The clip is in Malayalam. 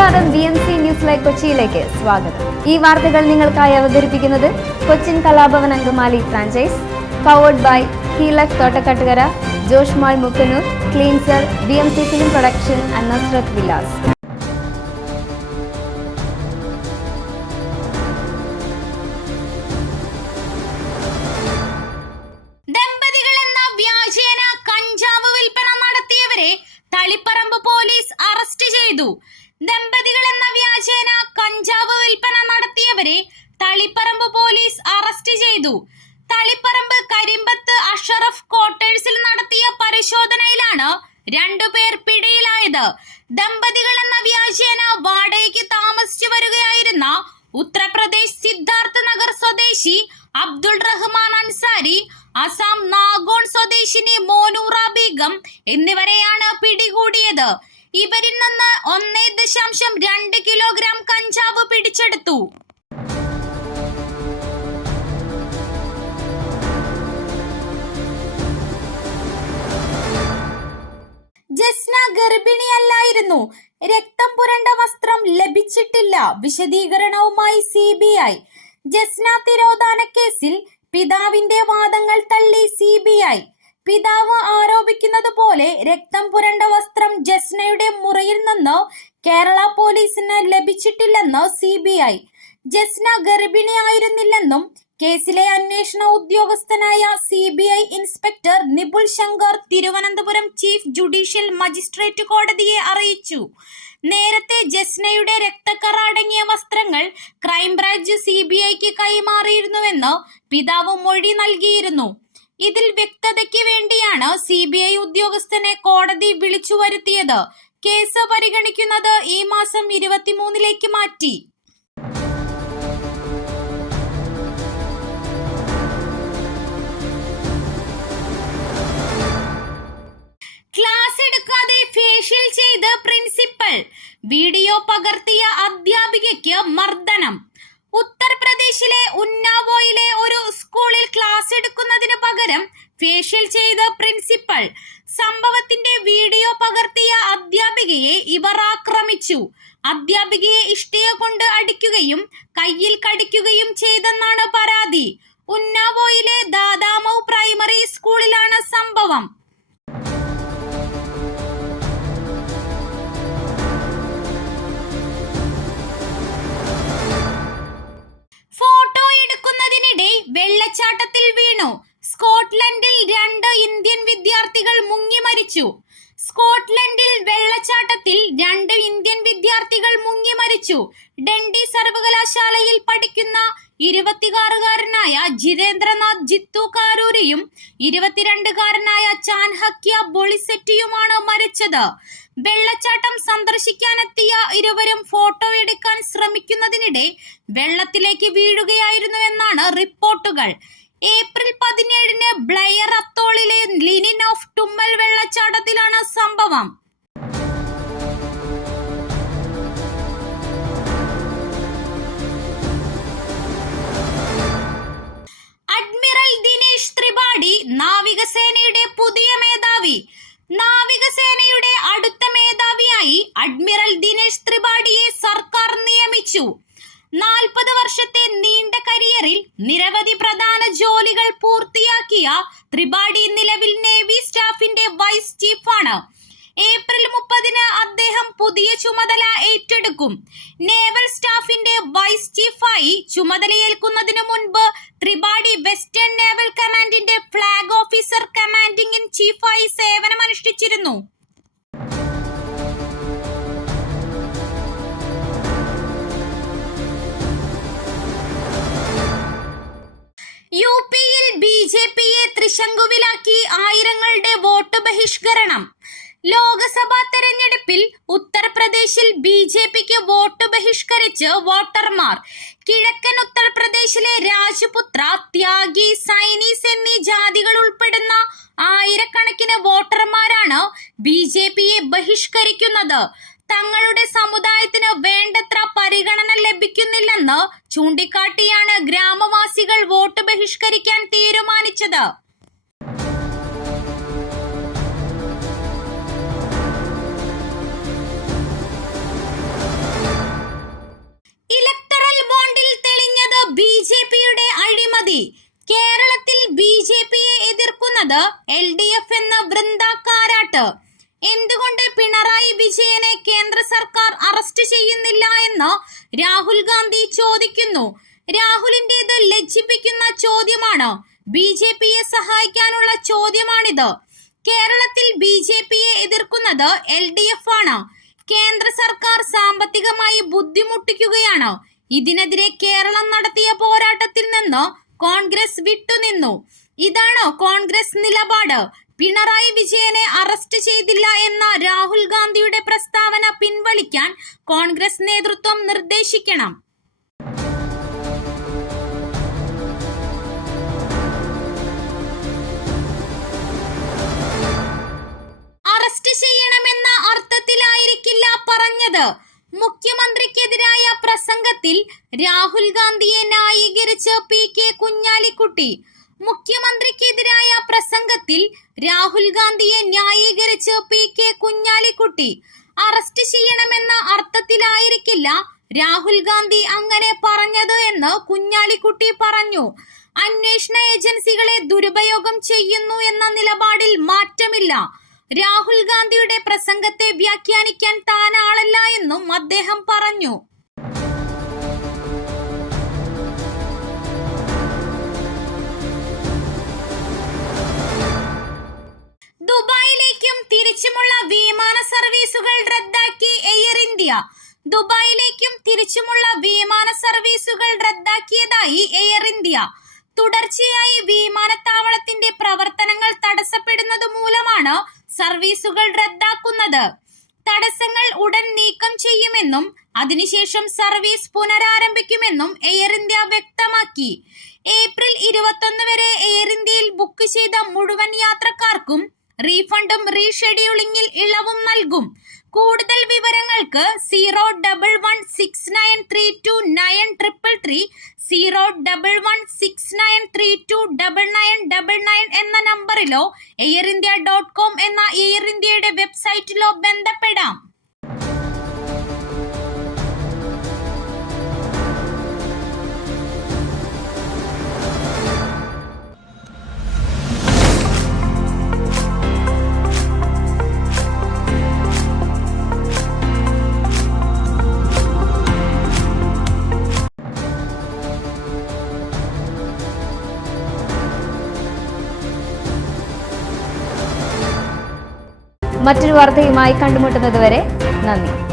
നമസ്കാരം, BMC ന്യൂസ് ലൈവ് കൊച്ചിയിലേക്ക് സ്വാഗതം. ഈ വാർത്തകൾ നിങ്ങൾക്കായി അവതരിപ്പിക്കുന്നത് Cochin Kalabhavan Angamaly franchise, powered by ഹീലക് Thottakattukara, Josh mall Mookkannoor, cleanser, BMC film production and Nasrath Vilas. ദമ്പതികളെന്ന വ്യാജേന കഞ്ചാവ് വിൽപ്പന നടത്തിയവരെ തളിപ്പറമ്പ് പോലീസ് അറസ്റ്റ് ചെയ്തു. ദമ്പതികളെന്ന വ്യാജേന കഞ്ചാവ് വിൽപ്പന നടത്തിയവരെ തളിപ്പറമ്പ് പോലീസ് അറസ്റ്റ് ചെയ്തു. തളിപ്പറമ്പ് കരിമ്പത്ത് അഷറഫ് ക്വാർട്ടേഴ്സിൽ നടത്തിയ പരിശോധനയിലാണ് രണ്ടുപേർ പിടിയിലായത്. ദമ്പതികളെന്ന വ്യാജേന വാടകയ്ക്ക് താമസിച്ചു വരികയായിരുന്ന ഉത്തർപ്രദേശ് സിദ്ധാർത്ഥ് നഗർ സ്വദേശി അബ്ദുൾ റഹ്മാൻ അൻസാരി, അസം നാഗോൺ സ്വദേശിനി മോനൂറ ബീഗം എന്നിവരെയാണ് പിടികൂടിയത്. ഇവരിൽ നിന്ന് 1.2 കിലോഗ്രാം കഞ്ചാവ് പിടിച്ചെടുത്തു. ജസ്ന ഗർഭിണിയല്ലായിരുന്നു. രക്തം പുരണ്ട വസ്ത്രം ലഭിച്ചിട്ടില്ല. വിശദീകരണവുമായി CBI. ജസ്ന തിരോധാന കേസിൽ പിതാവിന്റെ വാദങ്ങൾ തള്ളി CBI. പിതാവ് ആരോപിക്കുന്നത് പോലെ രക്തം പുരണ്ട വസ്ത്രം ജസ്നയുടെ മുറിയിൽ നിന്ന് കേരള പോലീസിന് ലഭിച്ചിട്ടില്ലെന്ന് CBI. ജസ്ന ഗർഭിണിയായിരുന്നില്ലെന്നും കേസിലെ അന്വേഷണ ഉദ്യോഗസ്ഥനായ CBI inspector Nipul Shankar Thiruvananthapuram chief judicial magistrate കോടതിയെ അറിയിച്ചു. നേരത്തെ ജസ്നയുടെ രക്തക്കറ അടങ്ങിയ വസ്ത്രങ്ങൾ ക്രൈംബ്രാഞ്ച് CBIക്ക് കൈമാറിയിരുന്നുവെന്ന് പിതാവ് മൊഴി നൽകിയിരുന്നു. ഇതിൽ വ്യക്തതയ്ക്ക് വേണ്ടിയാണ് CBI ഉദ്യോഗസ്ഥനെ കോടതി വിളിച്ചു വരുത്തിയത്. കേസ് പരിഗണിക്കുന്നത് ഈ മാസം 23 മാറ്റി. ക്ലാസ് എടുക്കാതെ ഫേഷ്യൽ ചെയ്ത് പ്രിൻസിപ്പൽ, വീഡിയോ പകർത്തിയ അധ്യാപികയ്ക്ക് മർദ്ദനം. ഉത്തർപ്രദേശിലെ ഉന്നാവോയിലെ ഒരു സ്കൂളിൽ ക്ലാസ് എടുക്കുന്നതിന് പകരം ഫേഷ്യൽ ചെയ്ത പ്രിൻസിപ്പൽ. സംഭവത്തിന്റെ വീഡിയോ പകർത്തിയ അധ്യാപികയെ ഇവർ ആക്രമിച്ചു. അധ്യാപികയെ ഇഷ്ടിക കൊണ്ട് അടിക്കുകയും കയ്യിൽ കടിക്കുകയും ചെയ്തെന്നാണ് പരാതി. ഉന്നാവോയിലെ ദാദാമൌ പ്രൈമറി സ്കൂളിലാണ് സംഭവം. ഫോട്ടോ എടുക്കുന്നതിനിടെ വെള്ളച്ചാട്ടത്തിൽ വീണു. സ്കോട്ട്ലൻഡിൽ 2 ഇന്ത്യൻ വിദ്യാർത്ഥികൾ മുങ്ങി മരിച്ചു. സ്കോട്ട്ലൻഡിൽ വെള്ളച്ചാട്ടത്തിൽ 2 ഇന്ത്യൻ വിദ്യാർത്ഥികൾ മുങ്ങി മരിച്ചു. ഡൻഡി സർവകലാശാലയിൽ പഠിക്കുന്ന 26-കാരനായ ജിതേന്ദ്രനാഥ് ജിത്തു കാരൂരിയും 22-കാരനായ ചാൻഹക്യ ബൊളിസെറ്റിയുമാണ് മരിച്ചത്. വെള്ളച്ചാട്ടം സന്ദർശിക്കാനെത്തിയ ഇരുവരും ഫോട്ടോ എടുക്കാൻ ശ്രമിക്കുന്നതിനിടെ വെള്ളത്തിലേക്ക് വീഴുകയായിരുന്നുവെന്നാണ് റിപ്പോർട്ടുകൾ. ഏപ്രിൽ 17 ബ്ലെയർ അത്തോളിലെ ലിനിൻ ഓഫ് ടുമ്മൽ വെള്ളച്ചാട്ടത്തിലാണ് സംഭവം. അഡ്മിറൽ ദിനേശ് ത്രിപാഠി നാവികസേനയുടെ പുതിയ മേധാവി. നാവികസേനയുടെ അടുത്ത മേധാവിയായി അഡ്മിറൽ ദിനേശ് ത്രിപാഠിയെ സർക്കാർ നിയമിച്ചു. 40 വർഷത്തെ നീണ്ട കരിയറിൽ നിരവധി പ്രധാന ജോലികൾ പൂർത്തിയാക്കിയ ത്രിപാഠി നിലവിൽ നേവി സ്റ്റാഫിന്റെ വൈസ് ചീഫാണ്. ഏപ്രിൽ 30 അദ്ദേഹം പുതിയ ചുമതല ഏറ്റെടുക്കും. നേവൽ സ്റ്റാഫിന്റെ വൈസ് ചീഫായി ചുമതലയേൽക്കുന്നതിനു മുൻപ് ത്രിപാഠി വെസ്റ്റേൺ നേവൽ കമാൻഡിന്റെ ഫ്ലാഗ് ഓഫീസർ കമാൻഡിംഗ് ഇൻ ചീഫായി സേവനമനുഷ്ഠിച്ചിരുന്നു. UPയിൽ BJPയെ ത്രിശങ്കുവിലാക്കി ആയിരങ്ങളുടെ വോട്ട് ബഹിഷ്കരണം. ലോക്സഭാ തെരഞ്ഞെടുപ്പിൽ ഉത്തർപ്രദേശിൽ BJPക്ക് വോട്ട് ബഹിഷ്കരിച്ച് വോട്ടർമാർ. കിഴക്കൻ ഉത്തർപ്രദേശിലെ രാജ്പുത്ര, ത്യാഗി, സൈനീസ് എന്നീ ജാതികൾ ഉൾപ്പെടുന്ന ആയിരക്കണക്കിന് വോട്ടർമാരാണ് BJPയെ ബഹിഷ്കരിക്കുന്നത്. തങ്ങളുടെ സമുദായത്തിന് വേണ്ടത്ര പരിഗണന ലഭിക്കുന്നില്ലെന്ന് ചൂണ്ടിക്കാട്ടിയാണ് ഗ്രാമവാസികൾ വോട്ട് ബഹിഷ്കരിക്കാൻ തീരുമാനിച്ചത്. എതിർക്കുന്നത് LDF എന്ന് വൃന്ദ കാരാട്ട്. എന്തുകൊണ്ട് പിണറായി വിജയനെ കേന്ദ്ര സർക്കാർ അറസ്റ്റ് ചെയ്യുന്നില്ല എന്ന് രാഹുൽ ഗാന്ധി ചോദിക്കുന്നു. രാഹുലിന്റേത് ലജ്ജിപ്പിക്കുന്ന ചോദ്യമാണ്. BJPയെ സഹായിക്കാനുള്ള ചോദ്യമാണിത്. കേരളത്തിൽ BJPയെ എതിർക്കുന്നത് LDF ആണ്. കേന്ദ്ര സർക്കാർ സാമ്പത്തികമായി ബുദ്ധിമുട്ടിക്കുകയാണ്. ഇതിനെതിരെ കേരളം നടത്തിയ പോരാട്ടത്തിൽ നിന്ന് കോൺഗ്രസ് വിട്ടുനിന്നു. ഇതാണ് കോൺഗ്രസ് നിലപാട്. പിണറായി വിജയനെ അറസ്റ്റ് ചെയ്തില്ല എന്ന രാഹുൽ ഗാന്ധിയുടെ പ്രസ്താവന പിൻവലിക്കാൻ കോൺഗ്രസ് നേതൃത്വം നിർദ്ദേശിക്കണം. അറസ്റ്റ് ചെയ്യണമെന്ന അർത്ഥത്തിലായിരിക്കില്ല പറഞ്ഞത്. മുഖ്യമന്ത്രിക്കെതിരായ പ്രസംഗത്തിൽ രാഹുൽ ഗാന്ധിയെ ന്യായീകരിച്ച് PK കുഞ്ഞാലിക്കുട്ടി. മുഖ്യമന്ത്രിക്കെതിരായ പ്രസംഗത്തിൽ രാഹുൽ ഗാന്ധിയെ ന്യായീകരിച്ച് PK കുഞ്ഞാലിക്കുട്ടി. അറസ്റ്റ് ചെയ്യണമെന്ന അർത്ഥത്തിലായിരിക്കില്ല രാഹുൽ ഗാന്ധി അങ്ങനെ പറഞ്ഞത് എന്ന് കുഞ്ഞാലിക്കുട്ടി പറഞ്ഞു. അന്വേഷണ ഏജൻസികളെ ദുരുപയോഗം ചെയ്യുന്നു എന്ന നിലപാടിൽ മാറ്റമില്ല. രാഹുൽ ഗാന്ധിയുടെ പ്രസംഗത്തെ വ്യാഖ്യാനിക്കാൻ താൻ ആളല്ല എന്നും അദ്ദേഹം പറഞ്ഞു. ദുബായിലേക്കും തിരിച്ചുമുള്ള വിമാന സർവീസുകൾ റദ്ദാക്കി എയർ ഇന്ത്യ. ദുബായിലേക്കും തിരിച്ചുമുള്ള വിമാന സർവീസുകൾ റദ്ദാക്കിയതായി എയർ ഇന്ത്യ. തുടർച്ചയായി വിമാനത്താവളത്തിന്റെ പ്രവർത്തനങ്ങൾ തടസ്സപ്പെടുന്നത് മൂലമാണ് സർവീസുകൾ റദ്ദാക്കുന്നത്. തടസ്സങ്ങൾ ഉടൻ നീക്കം ചെയ്യുമെന്നും അതിനുശേഷം സർവീസ് പുനരാരംഭിക്കുമെന്നും എയർ ഇന്ത്യ വ്യക്തമാക്കി. ഏപ്രിൽ 21 വരെ എയർ ഇന്ത്യയിൽ ബുക്ക് ചെയ്ത മുഴുവൻ യാത്രക്കാർക്കും റീഫണ്ടും റീഷെഡ്യൂളിംഗിൽ ഇളവും നൽകും. കൂടുതൽ വിവരങ്ങൾക്ക് 01169329933 01169329999 എന്ന നമ്പറിലോ airindia.com എന്ന എയർ ഇന്ത്യയുടെ വെബ്സൈറ്റിലോ ബന്ധപ്പെടാം. മറ്റൊരു വാർത്തയുമായി കണ്ടുമുട്ടുന്നതുവരെ നന്ദി.